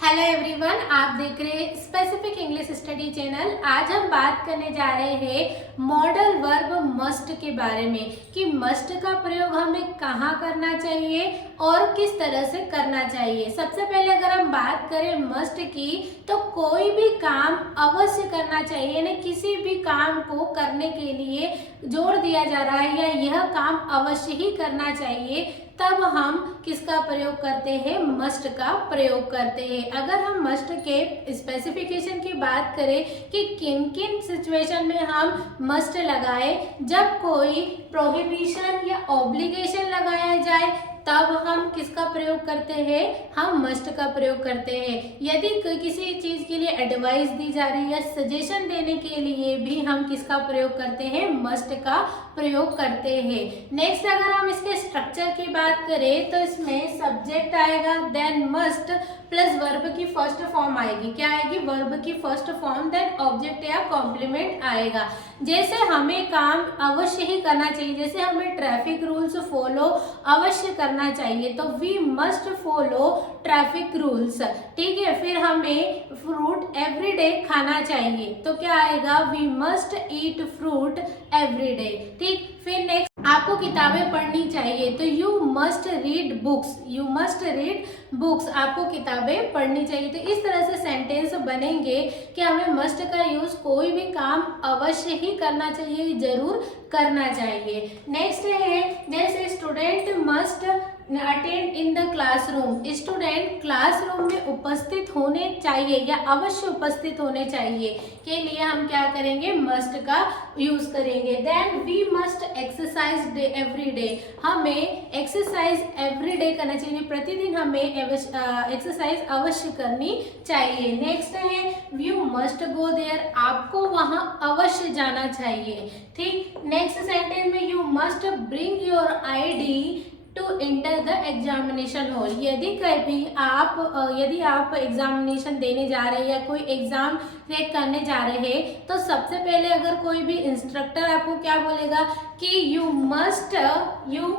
Hello everyone, आप देख रहे हैं स्पेसिफिक इंग्लिश स्टडी चैनल। आज हम बात करने जा रहे हैं मॉडल वर्ब मस्ट के बारे में कि मस्ट का प्रयोग हमें कहाँ करना चाहिए और किस तरह से करना चाहिए। सबसे पहले अगर हम बात करें मस्ट की, तो कोई भी काम अवश्य करना चाहिए, यानी किसी भी काम को करने के लिए जोर दिया जा रहा है या यह काम अवश्य ही करना चाहिए, तब हम किसका प्रयोग करते हैं? मस्ट का प्रयोग करते हैं। अगर हम मस्ट के स्पेसिफिकेशन की बात करें कि किन किन सिचुएशन में हम मस्ट लगाए, जब कोई प्रोहिबिशन या ऑब्लिगेशन लगाया जाए तब हम किसका प्रयोग करते हैं? हम मस्ट का प्रयोग करते हैं। यदि किसी चीज के लिए एडवाइस दी जा रही है या सजेशन देने के लिए भी हम किसका प्रयोग करते हैं? मस्ट का प्रयोग करते हैं। नेक्स्ट अगर हम इसके स्ट्रक्चर की बात करें तो इसमें सब्जेक्ट आएगा, देन मस्ट प्लस वर्ब की फर्स्ट फॉर्म आएगी। क्या आएगी? वर्ब की फर्स्ट फॉर्म, देन ऑब्जेक्ट या कॉम्प्लीमेंट आएगा। जैसे हमें काम अवश्य ही करना चाहिए, जैसे हमें ट्रैफिक रूल्स फॉलो अवश्य करना चाहिए, तो we must follow traffic rules. ठीक है, फिर हमें फ्रूट एवरीडे खाना चाहिए, तो क्या आएगा? We must eat fruit everyday. ठीक, फिर नेक्स्ट आपको किताबें पढ़नी चाहिए, तो you must read books. You must read books, आपको किताबें पढ़नी चाहिए। तो इस तरह से सेंटेंस बनेंगे कि हमें मस्ट का यूज कोई भी काम अवश्य ही करना चाहिए, जरूर करना चाहिए। नेक्स्ट है जैसे student must attend in the classroom. Student classroom में उपस्थित होने चाहिए या अवश्य उपस्थित होने चाहिए के लिए हम क्या करेंगे? मस्ट का यूज करेंगे। Then we must exercise every day. हमें एक्सरसाइज एवरी डे करना चाहिए, प्रतिदिन हमें एक्सरसाइज अवश्य करनी चाहिए। नेक्स्ट है यू मस्ट गो देयर। आपको वहां अवश्य जाना चाहिए। ठीक, नेक्स्ट सेंटेंस में you must bring your ID to enter the examination hall. यदि आप एग्जामिनेशन देने जा रहे हैं या कोई एग्जाम क्रैक करने जा रहे हैं, तो सबसे पहले अगर कोई भी इंस्ट्रक्टर आपको क्या बोलेगा कि you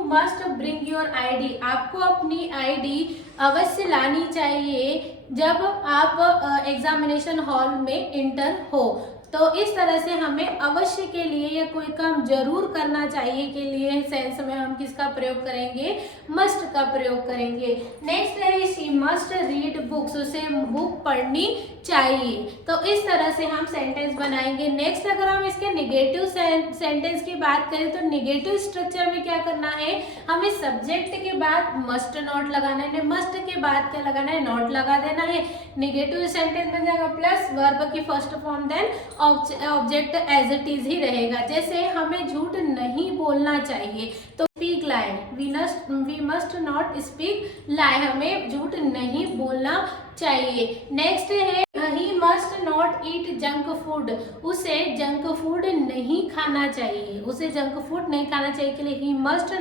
must bring your ID। आपको अपनी ID अवश्य लानी चाहिए जब आप एग्जामिनेशन हॉल में इंटर हो। तो इस तरह से हमें अवश्य के लिए या कोई काम जरूर करना चाहिए के लिए सेंस में हम किसका प्रयोग करेंगे? मस्ट का प्रयोग करेंगे। नेक्स्ट है शी मस्ट रीड बुक्स। उसे बुक पढ़नी चाहिए। तो इस तरह से हम सेंटेंस बनाएंगे। नेक्स्ट अगर हम इसके नेगेटिव सेंटेंस की बात करें तो नेगेटिव स्ट्रक्चर में क्या करना है? हमें सब्जेक्ट के बाद मस्ट नॉट लगाना है, मस्ट के बाद क्या लगाना है? नॉट लगा देना है। नेगेटिव सेंटेंस बन जाएगा प्लस वर्ब की first form, then object as it is ही रहेगा। जैसे हमें झूठ नहीं बोलना चाहिए, तो speak lie. We must not speak lie. हमें झूठ नहीं बोलना चाहिए। नेक्स्ट है he must not eat junk food. उसे जंक फूड नहीं खाना चाहिए। उसे जंक फूड नहीं खाना चाहिए के लिए he must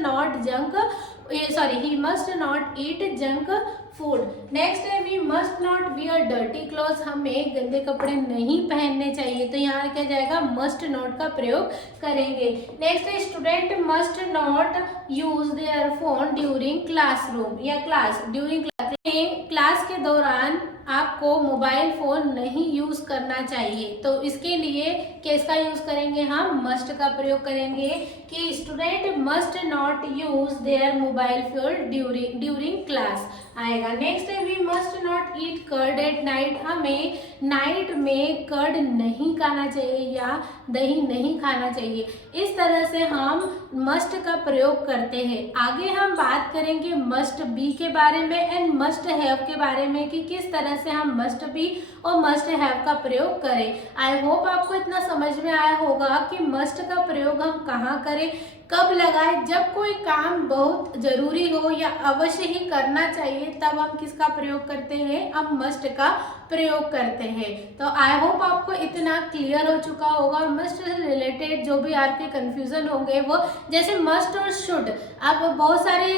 not eat junk food. Next है we must not wear dirty clothes. हमें गंदे कपड़े नहीं पहनने चाहिए, तो यहाँ क्या जाएगा? मस्ट नॉट का प्रयोग करेंगे। नेक्स्ट है student must not use their phone during classroom या ड्यूरिंग क्लास के दौरान आपको मोबाइल फोन नहीं यूज करना चाहिए। तो इसके लिए किसका यूज करेंगे? हम मस्ट का प्रयोग करेंगे कि student must not use their mobile phone during class आएगा। नेक्स्ट है we must not eat curd at night. हमें नाइट में कर्ड नहीं खाना चाहिए या दही नहीं खाना चाहिए। इस तरह से हम मस्ट का प्रयोग करते हैं। आगे हम बात करेंगे मस्ट बी के बारे में एंड मस्ट हैव के बारे में कि किस तरह से हम मस्ट बी और मस्ट हैव का प्रयोग करें। आई होप आपको इतना समझ में आया होगा कि मस्ट का प्रयोग हम कहाँ करें, कब लगाए। जब कोई काम बहुत जरूरी हो या अवश्य ही करना चाहिए, तब हम किसका प्रयोग करते हैं? हम मस्ट का प्रयोग करते हैं। तो आई होप आपको इतना क्लियर हो चुका होगा। मस्ट से रिलेटेड जो भी आपके कंफ्यूजन होंगे वो, जैसे मस्ट और शुड, अब बहुत सारे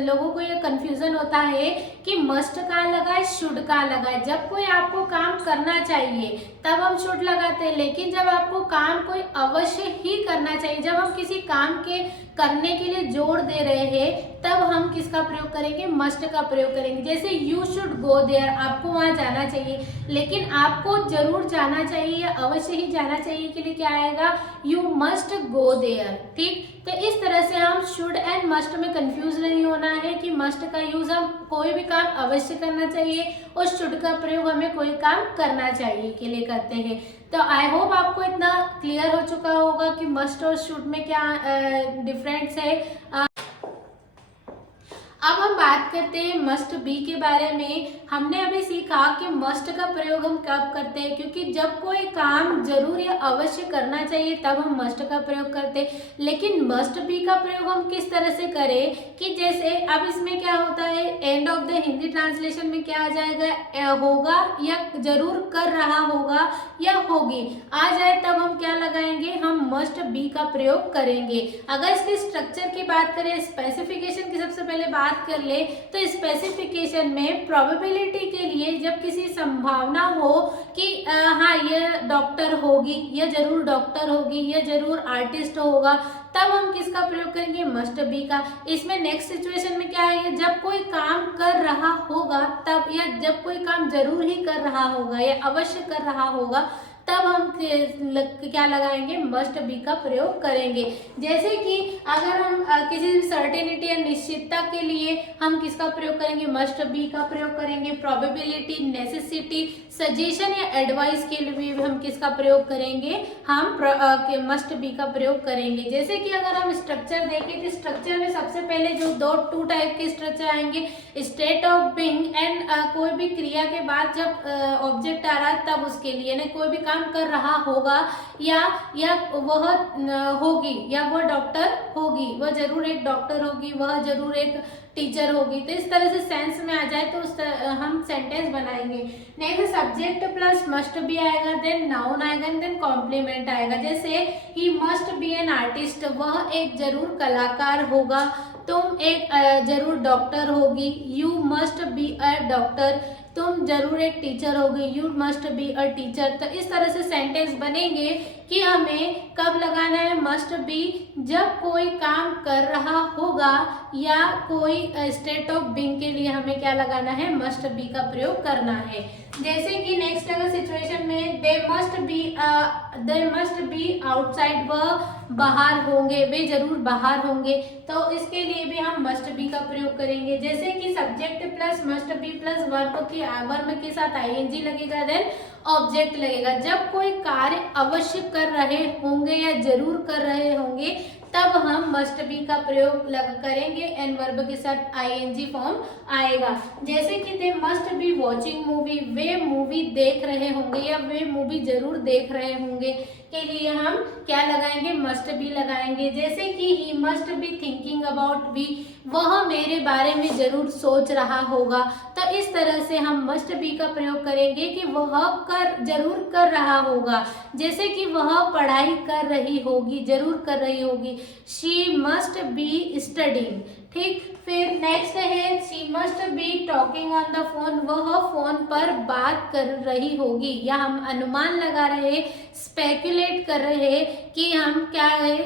लोगों को ये कंफ्यूजन होता है कि मस्ट कहाँ लगाए, शुड कहाँ लगाए। जब कोई आपको काम करना चाहिए तब हम शुड लगाते हैं, लेकिन जब आपको काम कोई अवश्य ही करना चाहिए, जब हम किसी काम के करने के लिए जोर दे रहे हैं, तब हम किसका प्रयोग करेंगे, मस्ट का प्रयोग करेंगे। जैसे यू शुड गो देयर, आपको वहां जाना चाहिए, लेकिन आपको जरूर जाना चाहिए या अवश्य ही जाना चाहिए के लिए क्या आएगा, यू मस्ट गो देयर। ठीक, तो इस तरह से हम शुड एंड मस्ट में कंफ्यूज नहीं होना है कि मस्ट का यूज हम कोई भी काम अवश्य करना चाहिए और शुड का प्रयोग हमें कोई काम करना चाहिए के लिए करते हैं। तो आई होप आपको इतना क्लियर हो चुका होगा कि मस्ट और शुड में क्या डिफरेंस है। अब हम बात करते हैं मस्ट बी के बारे में। हमने अभी सीखा कि मस्ट का प्रयोग हम कब करते हैं, क्योंकि जब कोई काम जरूर या अवश्य करना चाहिए तब हम मस्ट का प्रयोग करते हैं। लेकिन मस्ट बी का प्रयोग हम किस तरह से करें कि जैसे अब इसमें क्या होता है, end of the Hindi translation में क्या आ जाएगा, होगा या जरूर कर रहा होगा या होगी आ जाए, तब हम क्या लगाएंगे, हम मस्ट बी का प्रयोग करेंगे। अगर इसके स्ट्रक्चर की बात करें, स्पेसिफिकेशन की सबसे पहले बात कर ले, तो स्पेसिफिकेशन में प्रोबेबिलिटी के लिए जब किसी संभावना हो कि हाँ ये डॉक्टर होगी, ये जरूर डॉक्टर होगी, ये जरूर आर्टिस्ट होगा, तब हम किसका प्रयोग करेंगे, मस्ट बी का। इसमें नेक्स्ट सिचुएशन में क्या है, जब कोई काम कर रहा होगा तब, या जब कोई काम जरूर ही कर रहा होगा या अवश्य कर रहा होगा, तब हम क्या लगाएंगे, मस्ट बी का प्रयोग करेंगे। जैसे कि अगर हम किसी भी सर्टेनिटी या निश्चितता के लिए हम किसका प्रयोग करेंगे, मस्ट बी का प्रयोग करेंगे। प्रोबेबिलिटी, नेसेसिटी, सजेशन या एडवाइस के लिए भी हम किसका प्रयोग करेंगे, हम मस्ट बी का प्रयोग करेंगे। जैसे कि अगर हम स्ट्रक्चर देखें तो स्ट्रक्चर में सबसे पहले जो टू टाइप के स्ट्रक्चर आएंगे, स्टेट ऑफ बीइंग एंड कोई भी क्रिया के बाद जब ऑब्जेक्ट आ रहा है तब उसके लिए ना कोई भी कर रहा होगा या वह होगी या वह डॉक्टर होगी, वह जरूर एक डॉक्टर होगी, वह जरूर एक टीचर होगी। तो इस तरह से सेंस में आ जाए तो हम सेंटेंस बनाएंगे। Next subject plus must be आएगा, देन नाउन आएगा, देन कॉम्प्लीमेंट आएगा। जैसे he must be an artist, वह एक जरूर कलाकार होगा, तुम एक जरूर डॉक्टर होगी, you must be a doctor, तुम जरूर एक टीचर होगी, you must be a teacher. तो इस तरह से सेंटेंस बनेंगे कि हमें कब लगाना है मस्ट बी, जब कोई काम कर रहा होगा या कोई स्टेट ऑफ बीइंग के लिए हमें क्या लगाना है, मस्ट बी का प्रयोग करना है। जैसे कि नेक्स्ट अगर सिचुएशन में दे मस्ट बी आउटसाइड, वह बाहर होंगे, वे जरूर बाहर होंगे, तो इसके लिए भी हम मस्ट बी का प्रयोग करेंगे। जैसे कि subject plus must be plus verb के साथ आईएनजी लगेगा, देन ऑब्जेक्ट लगेगा। जब कोई कार्य अवश्य कर रहे होंगे या जरूर कर रहे होंगे तब हम मस्ट बी का प्रयोग करेंगे एंड वर्ब के साथ आईएनजी फॉर्म आएगा। जैसे कि they must be watching movie, way movie देख रहे होंगे या वे मूवी जरूर देख रहे होंगे के लिए हम क्या लगाएंगे, मस्ट बी लगाएंगे। जैसे कि he must be thinking about me, वह मेरे बारे में जरूर सोच रहा होगा। तो इस तरह से हम मस्ट बी का प्रयोग करेंगे कि वह जरूर कर रहा होगा। जैसे कि वह पढ़ाई कर रही होगी, जरूर कर रही होगी, शी मस्ट बी स्टडिंग। ठीक, फिर नेक्स्ट है she must be talking on the phone, वह फोन पर बात कर रही होगी, या हम अनुमान लगा रहे, स्पेकुलेट कर रहे हैं कि हम क्या है,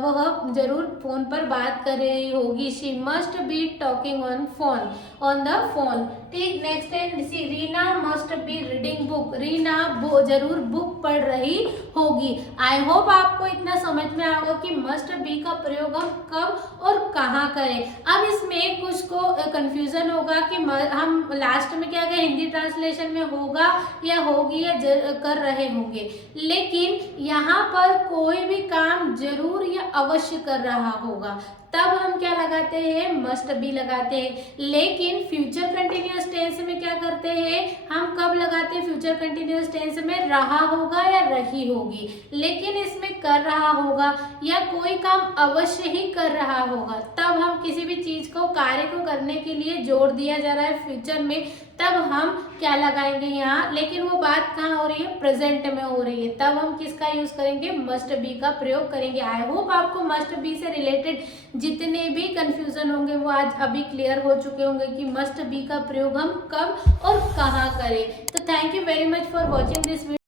वह जरूर फोन पर बात कर रही होगी। She must be talking on the phone. ठीक, नेक्स्ट है Reena must be reading book, Reena जरूर बुक पढ़ रही होगी। आई होप आपको इतना समझ में आएगा कि मस्ट बी का प्रयोग हम कब और कहाँ करें। अब इसमें कुछ को कंफ्यूजन होगा कि हम लास्ट में क्या गए, हिंदी ट्रांसलेशन में होगा या होगी या कर रहे होंगे, लेकिन यहाँ पर कोई भी काम जरूर या अवश्य कर रहा होगा तब हम क्या लगाते हैं, मस्ट बी लगाते हैं। लेकिन फ्यूचर कंटिन्यूअस टेंस में क्या करते हैं, हम कब लगाते हैं, फ्यूचर कंटिन्यूअस टेंस में रहा होगा या रही होगी। लेकिन इसमें कर रहा होगा या कोई काम अवश्य ही कर रहा होगा, तब हम किसी भी चीज को, कार्य को करने के लिए जोर दिया जा रहा है फ्यूचर में, तब हम क्या लगाएंगे यहाँ। लेकिन वो बात कहाँ हो रही है, प्रेजेंट में हो रही है, तब हम किसका यूज करेंगे, मस्ट बी का प्रयोग करेंगे। आई होप आपको मस्ट बी से रिलेटेड जितने भी कंफ्यूजन होंगे वो आज अभी क्लियर हो चुके होंगे कि मस्ट बी का प्रयोग हम कब और कहाँ करें। तो thank you very much for watching this video.